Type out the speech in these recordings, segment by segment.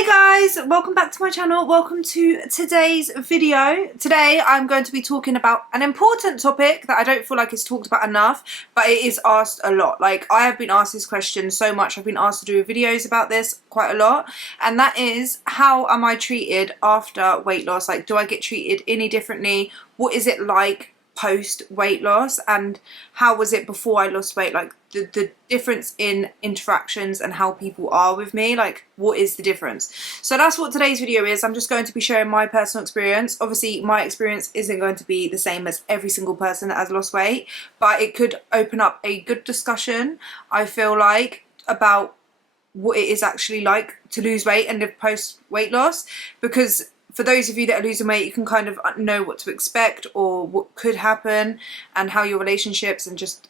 Hey guys, welcome back to my channel. Welcome to today's video. Today I'm going to be talking about an important topic that I don't feel like is talked about enough, but it is asked a lot. Like, I have been asked this question so much. I've been asked to do videos about this quite a lot, and that is, how am I treated after weight loss? Like, do I get treated any differently? What is it like post weight loss, and how was it before I lost weight? Like, the difference in interactions and how people are with me, like, what is the difference? So that's what today's video is. I'm just going to be sharing my personal experience. Obviously my experience isn't going to be the same as every single person that has lost weight, but it could open up a good discussion, I feel like, about what it is actually like to lose weight and live post weight loss, because for those of you that are losing weight, you can kind of know what to expect or what could happen, and how your relationships and just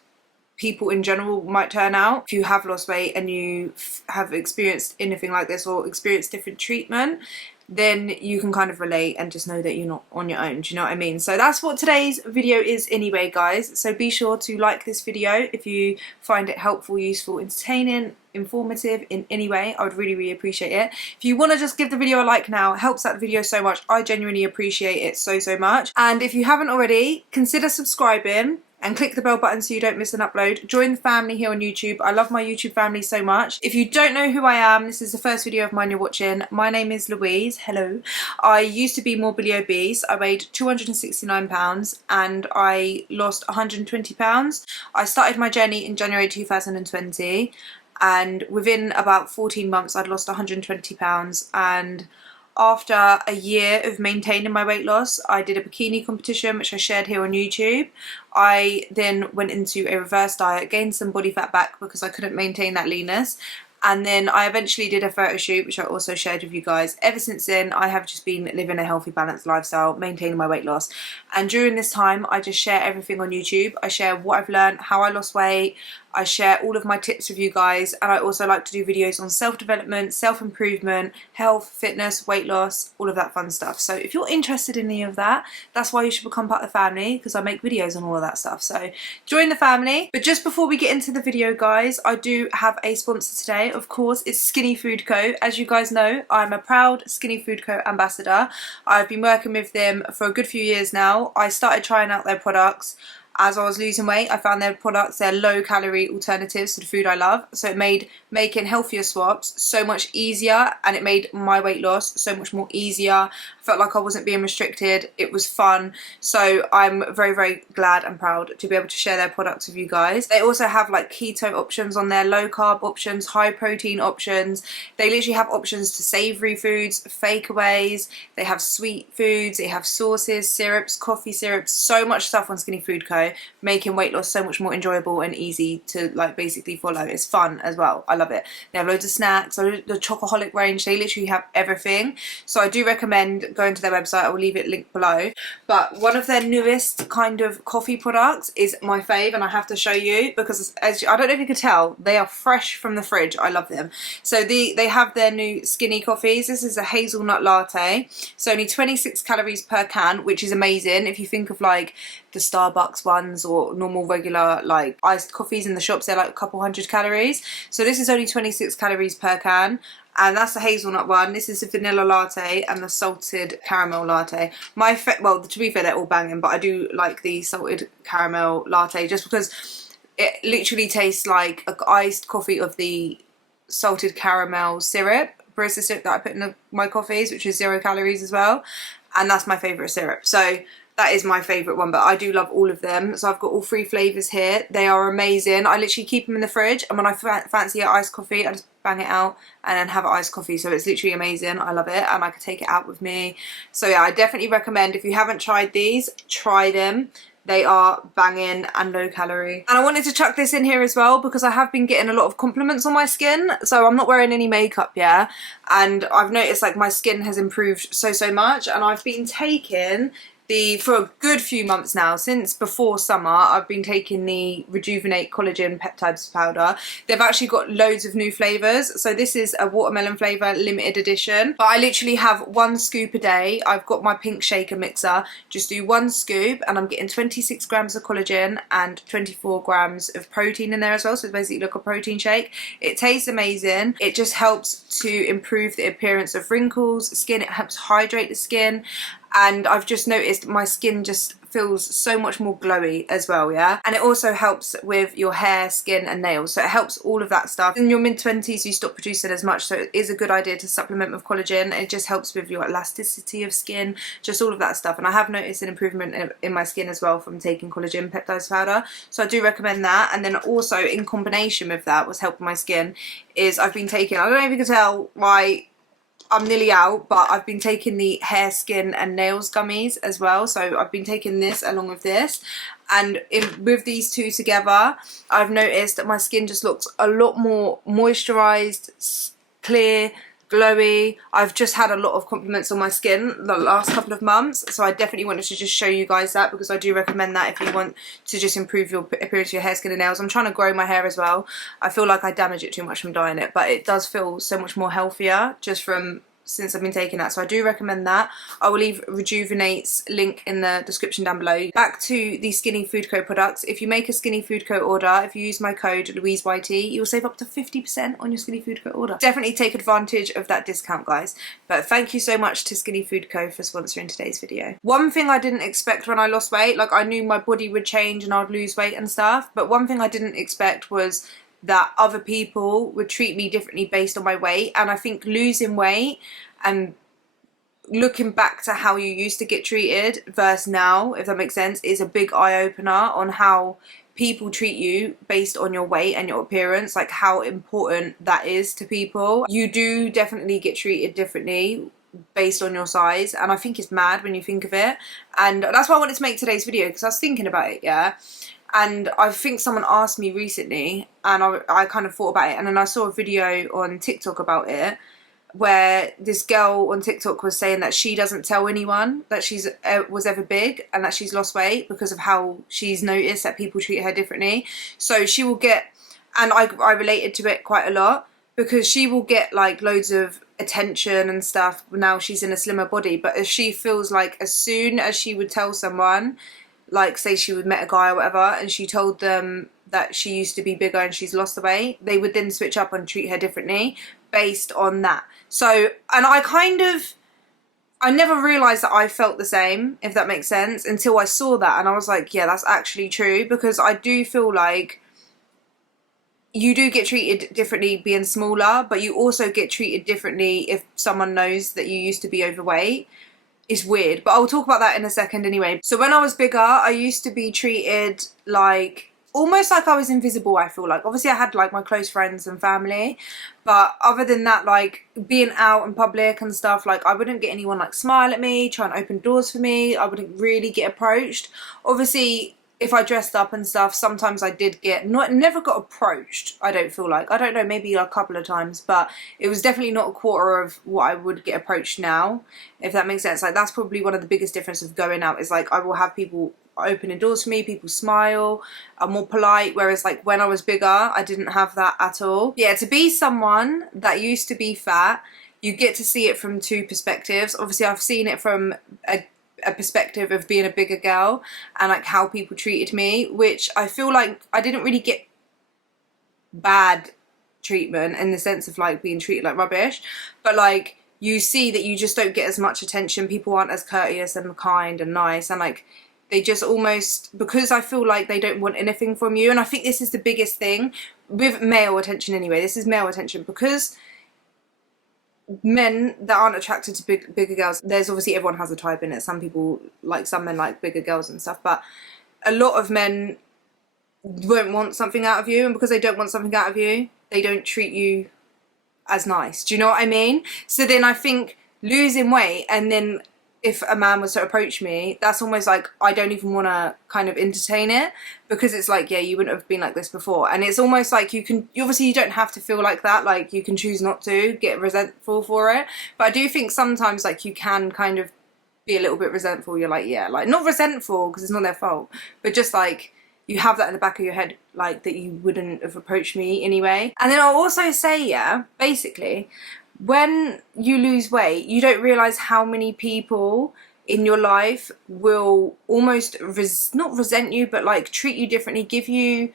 people in general might turn out if you have lost weight and you have experienced anything like this or experienced different treatment. Then you can kind of relate and just know that you're not on your own. Do you know what I mean? So that's what today's video is anyway, guys. So be sure to like this video if you find it helpful, useful, entertaining, informative in any way. I would really appreciate it. If you want to just give the video a like now, it helps out the video so much. I genuinely appreciate it so much. And if you haven't already, consider subscribing and click the bell button so you don't miss an upload. Join the family here on YouTube. I love my YouTube family so much. If you don't know who I am, this is the first video of mine you're watching. My name is Louise. Hello. I used to be morbidly obese. I weighed 269 pounds and I lost 120 pounds. I started my journey in January 2020, and within about 14 months I'd lost 120 pounds. And after a year of maintaining my weight loss, I did a bikini competition, which I shared here on YouTube. I then went into a reverse diet, gained some body fat back because I couldn't maintain that leanness. And then I eventually did a photo shoot, which I also shared with you guys. Ever since then, I have just been living a healthy, balanced lifestyle, maintaining my weight loss. And during this time, I just share everything on YouTube. I share what I've learned, how I lost weight. I share all of my tips with you guys, and I also like to do videos on self-development, self-improvement, health, fitness, weight loss, all of that fun stuff. So if you're interested in any of that, that's why you should become part of the family, because I make videos on all of that stuff. So join the family. But just before we get into the video, guys, I do have a sponsor today. Of course, it's Skinny Food Co. As you guys know, I'm a proud Skinny Food Co. ambassador. I've been working with them for a good few years now. I started trying out their products as I was losing weight. I found their products, they're low calorie alternatives to the food I love. So it made making healthier swaps so much easier, and it made my weight loss so much more easier. I felt like I wasn't being restricted. It was fun. So I'm very glad and proud to be able to share their products with you guys. They also have like keto options on there, low carb options, high protein options. They literally have options to savory foods, fakeaways. They have sweet foods, they have sauces, syrups, coffee syrups, so much stuff on Skinny Food Co, making weight loss so much more enjoyable and easy to like basically follow. It's fun as well. I love it. They have loads of snacks, the chocoholic range. They literally have everything. So I do recommend going to their website. I will leave it linked below. But one of their newest kind of coffee products is my fave, and I have to show you because, as I don't know if you can tell, they are fresh from the fridge. I love them. So they have their new skinny coffees. This is a hazelnut latte. It's only 26 calories per can, which is amazing. If you think of like the Starbucks ones or normal regular like iced coffees in the shops, they're like a couple hundred calories. So this is only 26 calories per can, and that's the hazelnut one. This is the vanilla latte and the salted caramel latte. Well, to be fair, they're all banging, but I do like the salted caramel latte just because it literally tastes like an iced coffee of the salted caramel syrup, barista syrup that I put in my coffees, which is 0 calories as well, and that's my favourite syrup. So that is my favourite one, but I do love all of them. So I've got all 3 flavours here. They are amazing. I literally keep them in the fridge, and when I fancy an iced coffee, I just bang it out and then have an iced coffee. So it's literally amazing. I love it, and I could take it out with me. So yeah, I definitely recommend, if you haven't tried these, try them. They are banging and low calorie. And I wanted to chuck this in here as well because I have been getting a lot of compliments on my skin. So I'm not wearing any makeup, yeah, and I've noticed like my skin has improved so much, and I've been taking for a good few months now, since before summer, I've been taking the Rejuvenate Collagen Peptides powder. They've actually got loads of new flavours. So this is a watermelon flavour limited edition, but I literally have 1 scoop a day. I've got my pink shaker mixer, just do 1 scoop and I'm getting 26 grams of collagen and 24 grams of protein in there as well. So it's basically like a protein shake. It tastes amazing. It just helps to improve the appearance of wrinkles, skin. It helps hydrate the skin. And I've just noticed my skin just feels so much more glowy as well, yeah? And it also helps with your hair, skin and nails. So it helps all of that stuff. In your mid-20s, you stop producing as much, so it is a good idea to supplement with collagen. It just helps with your elasticity of skin, just all of that stuff. And I have noticed an improvement in my skin as well from taking collagen peptides powder. So I do recommend that. And then also in combination with that, what's helping my skin is I've been taking, I don't know if you can tell why I'm nearly out, but I've been taking the hair, skin and nails gummies as well. So I've been taking this along with this, and with these two together, I've noticed that my skin just looks a lot more moisturized, clear, glowy. I've just had a lot of compliments on my skin the last couple of months, so I definitely wanted to just show you guys that, because I do recommend that if you want to just improve your appearance of your hair, skin and nails. I'm trying to grow my hair as well. I feel like I damage it too much from dyeing it, but it does feel so much more healthier just from since I've been taking that. So I do recommend that. I will leave Rejuvenate's link in the description down below. Back to the Skinny Food Co products. If you make a Skinny Food Co order, if you use my code LouiseYT, you'll save up to 50% on your Skinny Food Co order. Definitely take advantage of that discount, guys. But thank you so much to Skinny Food Co for sponsoring today's video. One thing I didn't expect when I lost weight, like I knew my body would change and I'd lose weight and stuff, but one thing I didn't expect was that other people would treat me differently based on my weight. And I think losing weight and looking back to how you used to get treated versus now, if that makes sense, is a big eye-opener on how people treat you based on your weight and your appearance, like how important that is to people. You do definitely get treated differently based on your size, and I think it's mad when you think of it. And that's why I wanted to make today's video, because I was thinking about it, yeah. And I think someone asked me recently, and I kind of thought about it, and then I saw a video on TikTok about it, where this girl on TikTok was saying that she doesn't tell anyone that she's was ever big and that she's lost weight because of how she's noticed that people treat her differently. So she will get, and I related to it quite a lot, because she will get like loads of attention and stuff now she's in a slimmer body, but if she feels like as soon as she would tell someone, like say she would met a guy or whatever and she told them that she used to be bigger and she's lost the weight, they would then switch up and treat her differently based on that. So, and I never realised that I felt the same, if that makes sense, until I saw that, and I was like, yeah, that's actually true, because I do feel like you do get treated differently being smaller, but you also get treated differently if someone knows that you used to be overweight. It's weird, but I'll talk about that in a second anyway. So when I was bigger, I used to be treated like, almost like I was invisible, I feel like. Obviously I had like my close friends and family, but other than that, like being out in public and stuff, like I wouldn't get anyone like smile at me, try and open doors for me. I wouldn't really get approached. Obviously, if I dressed up and stuff, sometimes I did get, never got approached, I don't feel like. I don't know, maybe a couple of times, but it was definitely not a quarter of what I would get approached now, if that makes sense. Like that's probably one of the biggest differences of going out, is like I will have people opening doors for me, people smile, I'm more polite, whereas like when I was bigger, I didn't have that at all. Yeah, to be someone that used to be fat, you get to see it from two perspectives. Obviously I've seen it from a perspective of being a bigger girl and like how people treated me, which I feel like I didn't really get bad treatment in the sense of like being treated like rubbish, but like you see that you just don't get as much attention. People aren't as courteous and kind and nice, and like they just almost, because I feel like they don't want anything from you. And I think this is the biggest thing with male attention anyway. This is male attention, because men that aren't attracted to bigger girls, there's obviously, everyone has a type in it. Some people like, some men like bigger girls and stuff, but a lot of men won't want something out of you, and because they don't want something out of you, they don't treat you as nice. Do you know what I mean? So then I think losing weight, and then if a man was to approach me, that's almost like I don't even want to kind of entertain it, because it's like, yeah, you wouldn't have been like this before. And it's almost like obviously you don't have to feel like that, like you can choose not to get resentful for it, but I do think sometimes like you can kind of be a little bit resentful. You're like, yeah, like not resentful because it's not their fault, but just like you have that in the back of your head, like that you wouldn't have approached me anyway. And then I'll also say, yeah, basically, when you lose weight, you don't realize how many people in your life will almost not resent you, but like treat you differently, give you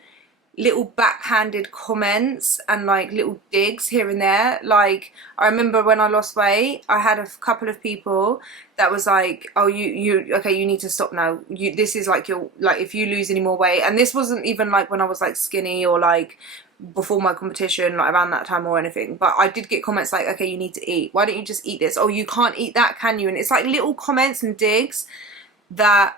little backhanded comments and like little digs here and there. Like I remember when I lost weight, I had a couple of people that was like, oh, you okay, you need to stop now, this is like your, like if you lose any more weight. And this wasn't even like when I was like skinny or like before my competition, like around that time or anything, but I did get comments like, okay, you need to eat, why don't you just eat this, oh, you can't eat that, can you? And it's like little comments and digs that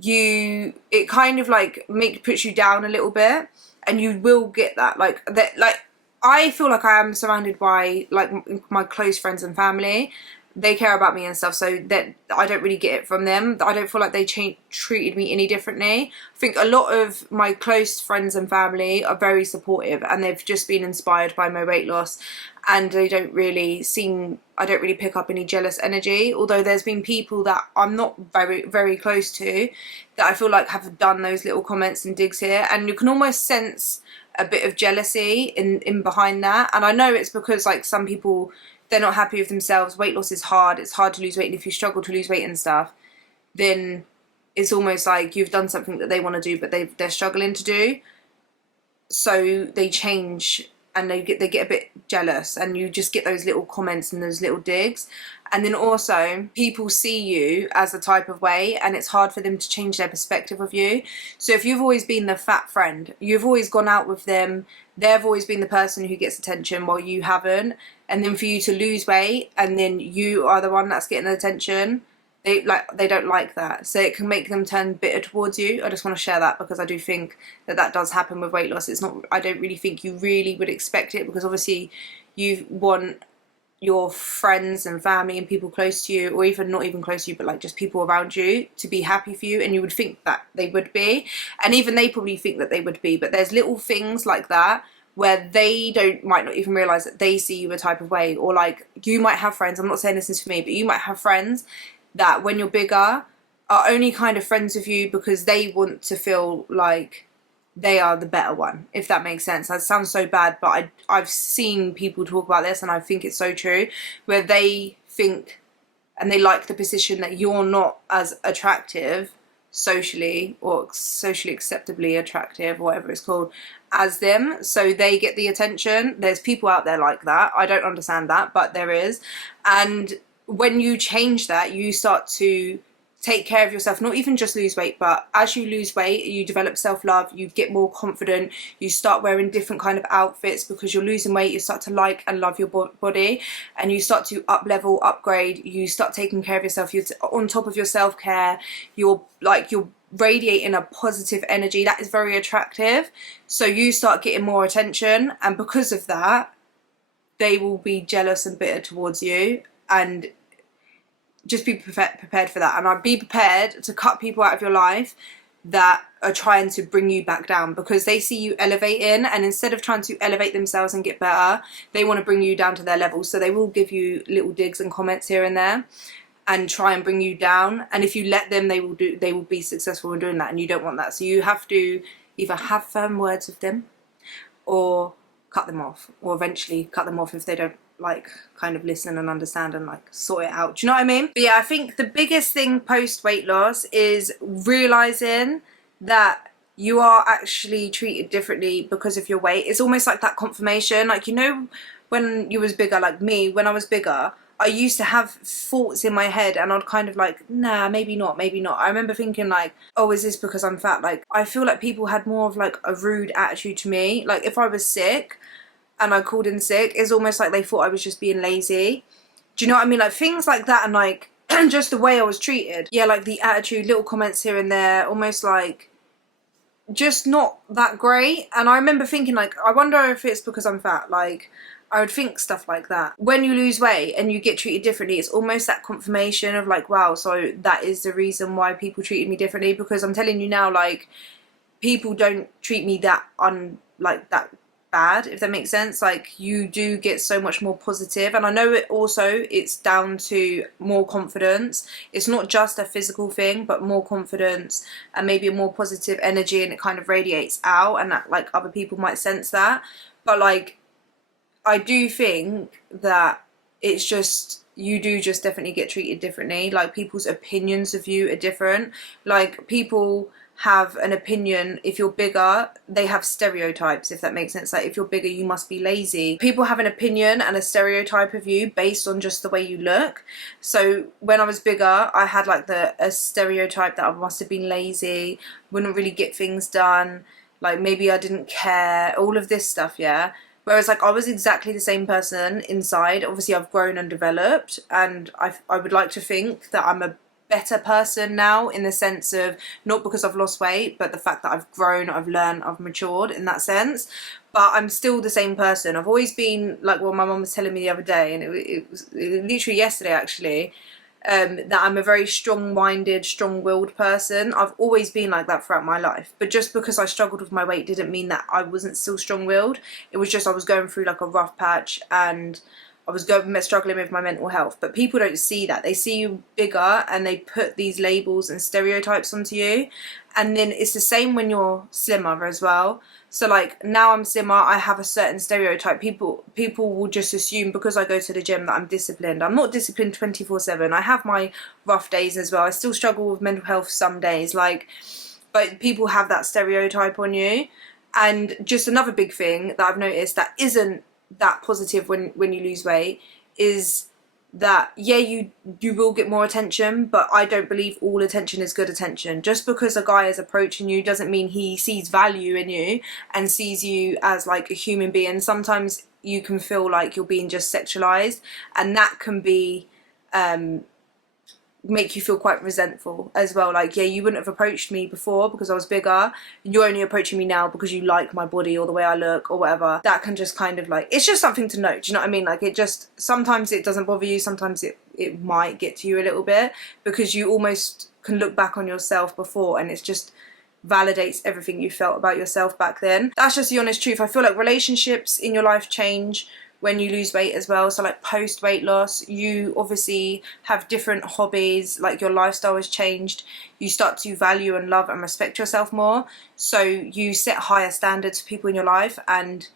it kind of like puts you down a little bit, and you will get that, like that. Like I feel like I am surrounded by like my close friends and family. They care about me and stuff, so that I don't really get it from them. I don't feel like they treated me any differently. I think a lot of my close friends and family are very supportive, and they've just been inspired by my weight loss, and I don't really pick up any jealous energy. Although there's been people that I'm not very close to that I feel like have done those little comments and digs here, and you can almost sense a bit of jealousy in behind that. And I know it's because like some people, they're not happy with themselves. Weight loss is hard. It's hard to lose weight. And if you struggle to lose weight and stuff, then it's almost like you've done something that they want to do, but they're struggling to do. So they change and they get a bit jealous, and you just get those little comments and those little digs. And then also people see you as a type of way, and it's hard for them to change their perspective of you. So if you've always been the fat friend, you've always gone out with them, they've always been the person who gets attention while you haven't, and then for you to lose weight and then you are the one that's getting attention, they don't like that. So it can make them turn bitter towards you. I just want to share that because I do think that does happen with weight loss. It's not, I don't really think you really would expect it, because obviously you want your friends and family and people close to you, or even not even close to you, but like just people around you, to be happy for you, and you would think that they would be, and even they probably think that they would be. But there's little things like that where they might not even realize that they see you a type of way. Or like you might have friends, I'm not saying this is for me, but you might have friends that when you're bigger are only kind of friends with you because they want to feel like they are the better one, if that makes sense. That sounds so bad, but I've seen people talk about this, and I think it's so true, where they think and they like the position that you're not as attractive socially, or socially acceptably attractive, whatever it's called, as them, so they get the attention. There's people out there like that. I don't understand that, but there is. And when you change that, you start to take care of yourself, not even just lose weight, but as you lose weight, you develop self-love, you get more confident, you start wearing different kind of outfits because you're losing weight, you start to like and love your body, and you start to up-level, upgrade, you start taking care of yourself, you're on top of your self-care, you're radiating a positive energy that is very attractive, so you start getting more attention, and because of that, they will be jealous and bitter towards you. And just be prepared for that, and I'd be prepared to cut people out of your life that are trying to bring you back down, because they see you elevating, and instead of trying to elevate themselves and get better, they want to bring you down to their level. So they will give you little digs and comments here and there and try and bring you down, and if you let them, they will be successful in doing that, and you don't want that. So you have to either have firm words with them or cut them off, or eventually cut them off if they don't like kind of listen and understand and like sort it out. Do you know what I mean? But yeah, I think the biggest thing post weight loss is realizing that you are actually treated differently because of your weight. It's almost like that confirmation, like, you know, when you was bigger, like me, when I was bigger, I used to have thoughts in my head, and I'd kind of like, nah, maybe not, maybe not. I remember thinking like, oh, is this because I'm fat? Like, I feel like people had more of like a rude attitude to me. Like if I was sick and I called in sick, it's almost like they thought I was just being lazy. Do you know what I mean? Like things like that, and like just the way I was treated. Yeah, like the attitude, little comments here and there, almost like just not that great. And I remember thinking like, I wonder if it's because I'm fat. Like I would think stuff like that. When you lose weight and you get treated differently, it's almost that confirmation of like, wow, so that is the reason why people treated me differently. Because I'm telling you now, like, people don't treat me that bad, if that makes sense. Like, you do get so much more positive, and I know it's down to more confidence. It's not just a physical thing, but more confidence and maybe a more positive energy, and it kind of radiates out, and that, like, other people might sense that. But like, I do think that it's just, you do just definitely get treated differently. Like, people's opinions of you are different. Like, people have an opinion. If you're bigger, they have stereotypes, if that makes sense. Like, if you're bigger, you must be lazy. People have an opinion and a stereotype of you based on just the way you look. So when I was bigger, I had like a stereotype that I must have been lazy, wouldn't really get things done, like maybe I didn't care, all of this stuff, yeah. Whereas like, I was exactly the same person inside. Obviously I've grown and developed, and I would like to think that I'm a better person now, in the sense of, not because I've lost weight, but the fact that I've grown, I've learned, I've matured in that sense. But I'm still the same person. I've always been like, what my mum was telling me the other day, and it was literally yesterday actually, that I'm a very strong-minded, strong-willed person. I've always been like that throughout my life, but just because I struggled with my weight didn't mean that I wasn't still strong-willed. It was just, I was going through like a rough patch, and I was struggling with my mental health. But people don't see that. They see you bigger and they put these labels and stereotypes onto you. And then it's the same when you're slimmer as well. So like, now I'm slimmer, I have a certain stereotype. People will just assume because I go to the gym that I'm disciplined. I'm not disciplined 24/7. I have my rough days as well. I still struggle with mental health some days, like, but people have that stereotype on you. And just another big thing that I've noticed that isn't that positive when you lose weight is that, yeah, you will get more attention, but I don't believe all attention is good attention. Just because a guy is approaching you doesn't mean he sees value in you and sees you as like a human being. Sometimes you can feel like you're being just sexualized, and that can be make you feel quite resentful as well. Like, yeah, you wouldn't have approached me before because I was bigger, you're only approaching me now because you like my body or the way I look or whatever. That can just kind of like, it's just something to note, do you know what I mean? Like, it just, sometimes it doesn't bother you, sometimes it might get to you a little bit, because you almost can look back on yourself before and it's just validates everything you felt about yourself back then. That's just the honest truth. I feel like relationships in your life change when you lose weight as well. So like, post weight loss, you obviously have different hobbies, like your lifestyle has changed, you start to value and love and respect yourself more, so you set higher standards for people in your life, and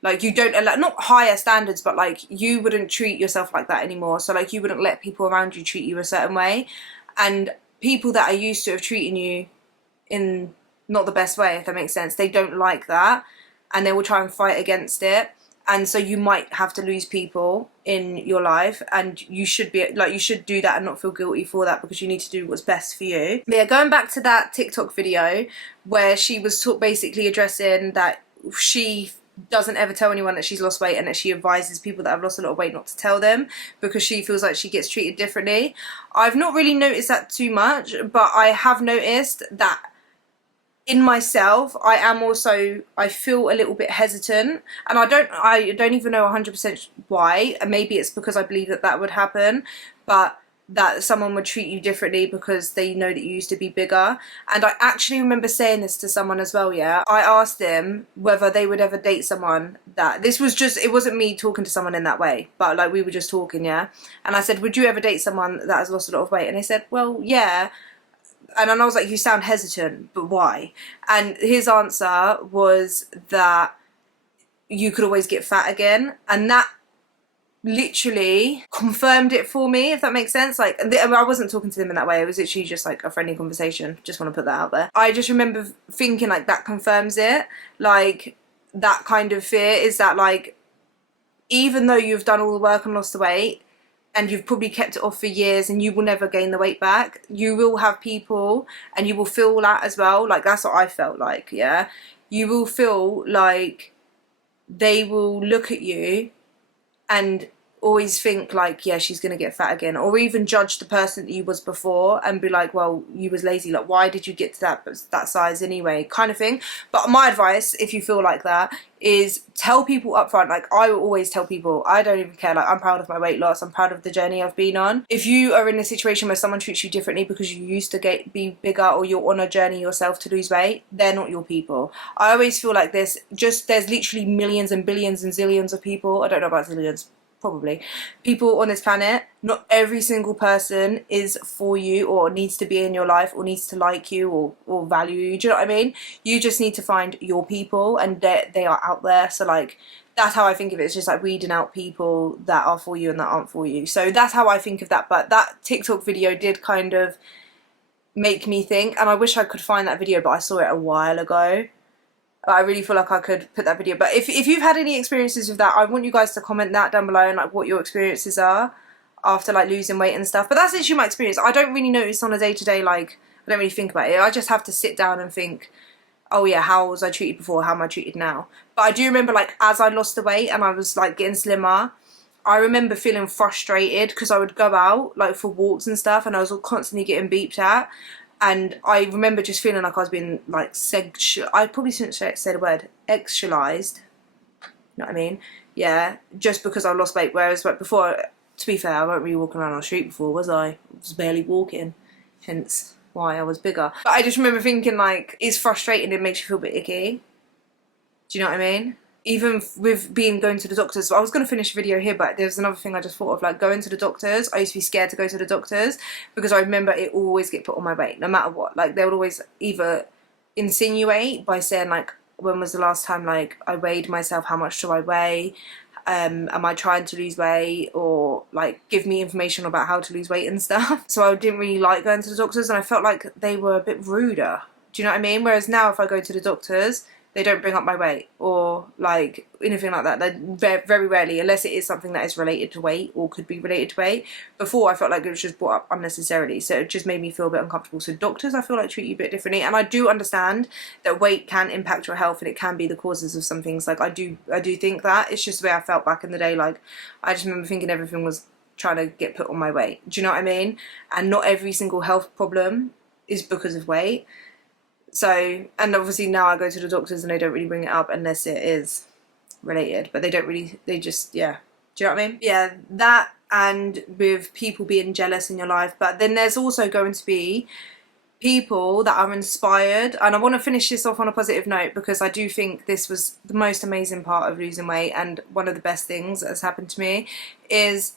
like, you don't allow, not higher standards, but like, you wouldn't treat yourself like that anymore. So like, you wouldn't let people around you treat you a certain way, and people that are used to have treating you in not the best way, if that makes sense, they don't like that, and they will try and fight against it. And so you might have to lose people in your life, and you should be like, you should do that and not feel guilty for that, because you need to do what's best for you. But yeah, going back to that TikTok video where she was basically addressing that she doesn't ever tell anyone that she's lost weight, and that she advises people that have lost a lot of weight not to tell them because she feels like she gets treated differently. I've not really noticed that too much, but I have noticed that in myself, I feel a little bit hesitant, and I don't even know 100% why. Maybe it's because I believe that would happen, but that someone would treat you differently because they know that you used to be bigger. And I actually remember saying this to someone as well, yeah. I asked them whether they would ever date someone that, this was just, it wasn't me talking to someone in that way, but like, we were just talking, yeah. And I said, would you ever date someone that has lost a lot of weight? And they said, well, yeah. And then I was like, you sound hesitant, but why? And his answer was that you could always get fat again. And that literally confirmed it for me, if that makes sense. Like, I wasn't talking to them in that way. It was literally just like a friendly conversation. Just want to put that out there. I just remember thinking like, that confirms it. Like, that kind of fear is that, like, even though you've done all the work and lost the weight, and you've probably kept it off for years and you will never gain the weight back, you will have people, and you will feel that as well. Like, that's what I felt like, yeah. You will feel like they will look at you and always think like, yeah, she's gonna get fat again, or even judge the person that you was before and be like, well, you was lazy, like why did you get to that size anyway, kind of thing. But my advice, if you feel like that, is tell people up front. Like I will always tell people, I don't even care, like I'm proud of my weight loss, I'm proud of the journey I've been on. If you are in a situation where someone treats you differently because you used to be bigger, or you're on a journey yourself to lose weight, they're not your people. I always feel like there's literally millions and billions and zillions of people, I don't know about zillions, probably, people on this planet. Not every single person is for you, or needs to be in your life, or needs to like you, or value you. Do you know what I mean? You just need to find your people, and they are out there. So like, that's how I think of it. It's just like weeding out people that are for you and that aren't for you. So that's how I think of that. But that TikTok video did kind of make me think, and I wish I could find that video, but I saw it a while ago. I really feel like I could put that video. But if you've had any experiences with that, I want you guys to comment that down below, and like what your experiences are after like losing weight and stuff. But that's literally my experience. I don't really notice on a day-to-day, like I don't really think about it. I just have to sit down and think, oh yeah, how was I treated before, how am I treated now? But I do remember, like, as I lost the weight and I was like getting slimmer, I remember feeling frustrated because I would go out like for walks and stuff, and I was constantly getting beeped at. And I remember just feeling like I was being like I probably shouldn't say the word sexualized. You know what I mean? Yeah, just because I lost weight. Whereas like before, to be fair, I wasn't really walking around on the street before, was I? I was barely walking, hence why I was bigger. But I just remember thinking like, it's frustrating, it makes you feel a bit icky. Do you know what I mean? Even with going to the doctors, I was going to finish the video here, but there's another thing I just thought of, like going to the doctors. I used to be scared to go to the doctors because I remember it always get put on my weight, no matter what. Like they would always either insinuate by saying like, when was the last time like I weighed myself, how much do I weigh, am I trying to lose weight, or like give me information about how to lose weight and stuff. So I didn't really like going to the doctors, and I felt like they were a bit ruder. Do you know what I mean? Whereas now if I go to the doctors, they don't bring up my weight or like anything like that. They're very rarely, unless it is something that is related to weight or could be related to weight. Before, I felt like it was just brought up unnecessarily, so it just made me feel a bit uncomfortable. So doctors, I feel like, treat you a bit differently, and I do understand that weight can impact your health and it can be the causes of some things. Like I do think that. It's just the way I felt back in the day. Like I just remember thinking everything was trying to get put on my weight. Do you know what I mean? And not every single health problem is because of weight. So, and obviously now I go to the doctors and they don't really bring it up unless it is related, but they just, yeah. Do you know what I mean? Yeah, that, and with people being jealous in your life. But then there's also going to be people that are inspired, and I want to finish this off on a positive note because I do think this was the most amazing part of losing weight, and one of the best things that has happened to me is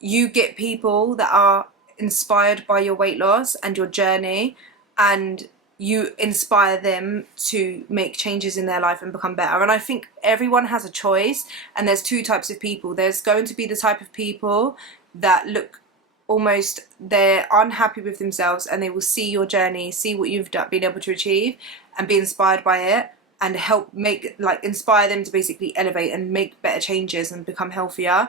you get people that are inspired by your weight loss and your journey, and you inspire them to make changes in their life and become better. And I think everyone has a choice, and there's two types of people. There's going to be the type of people that look almost, they're unhappy with themselves, and they will see your journey, see what you've been able to achieve, and be inspired by it, and help inspire them to basically elevate and make better changes and become healthier.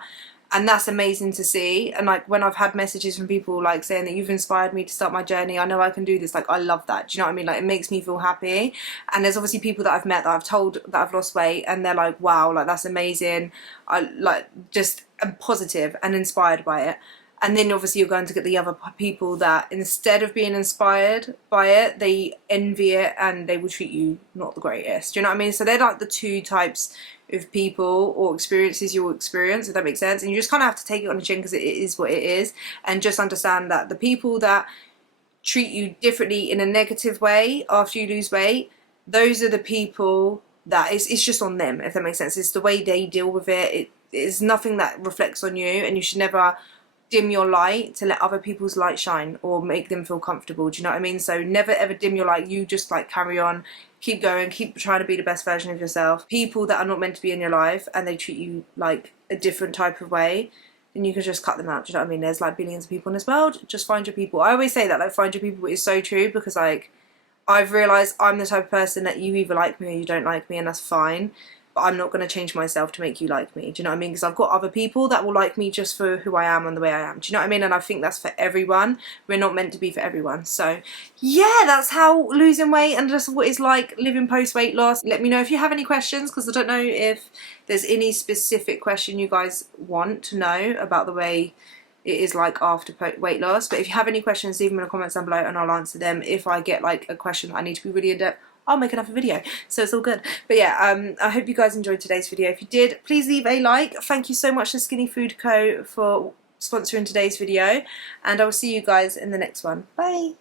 And that's amazing to see. And like when I've had messages from people like saying that you've inspired me to start my journey, I know I can do this, like I love that. Do you know what I mean? Like it makes me feel happy. And there's obviously people that I've met that I've told that I've lost weight, and they're like, wow, like that's amazing. I like just am positive and inspired by it. And then obviously you're going to get the other people that instead of being inspired by it, they envy it and they will treat you not the greatest. Do you know what I mean? So they're like the two types of people or experiences you'll experience, if that makes sense. And you just kind of have to take it on the chin because it is what it is, and just understand that the people that treat you differently in a negative way after you lose weight, those are the people that it's just on them, if that makes sense. It's the way they deal with it. It is nothing that reflects on you, and you should never dim your light to let other people's light shine or make them feel comfortable. Do you know what I mean? So never ever dim your light. You just like carry on, keep going, keep trying to be the best version of yourself. People that are not meant to be in your life and they treat you like a different type of way, then you can just cut them out. Do you know what I mean? There's like billions of people in this world. Just find your people. I always say that, like, find your people is so true, because like I've realised I'm the type of person that you either like me or you don't like me, and that's fine. but I'm not going to change myself to make you like me. Do you know what I mean? Because I've got other people that will like me just for who I am and the way I am. Do you know what I mean? And I think that's for everyone. We're not meant to be for everyone. So yeah, that's how losing weight and just what it's like living post weight loss. Let me know if you have any questions, because I don't know if there's any specific question you guys want to know about the way it is like after weight loss. But if you have any questions, leave them in the comments down below and I'll answer them. If I get like a question that I need to be really in depth, I'll make another video, so it's all good. But yeah, I hope you guys enjoyed today's video. If you did, please leave a like. Thank you so much to Skinny Food Co for sponsoring today's video, and I will see you guys in the next one. Bye.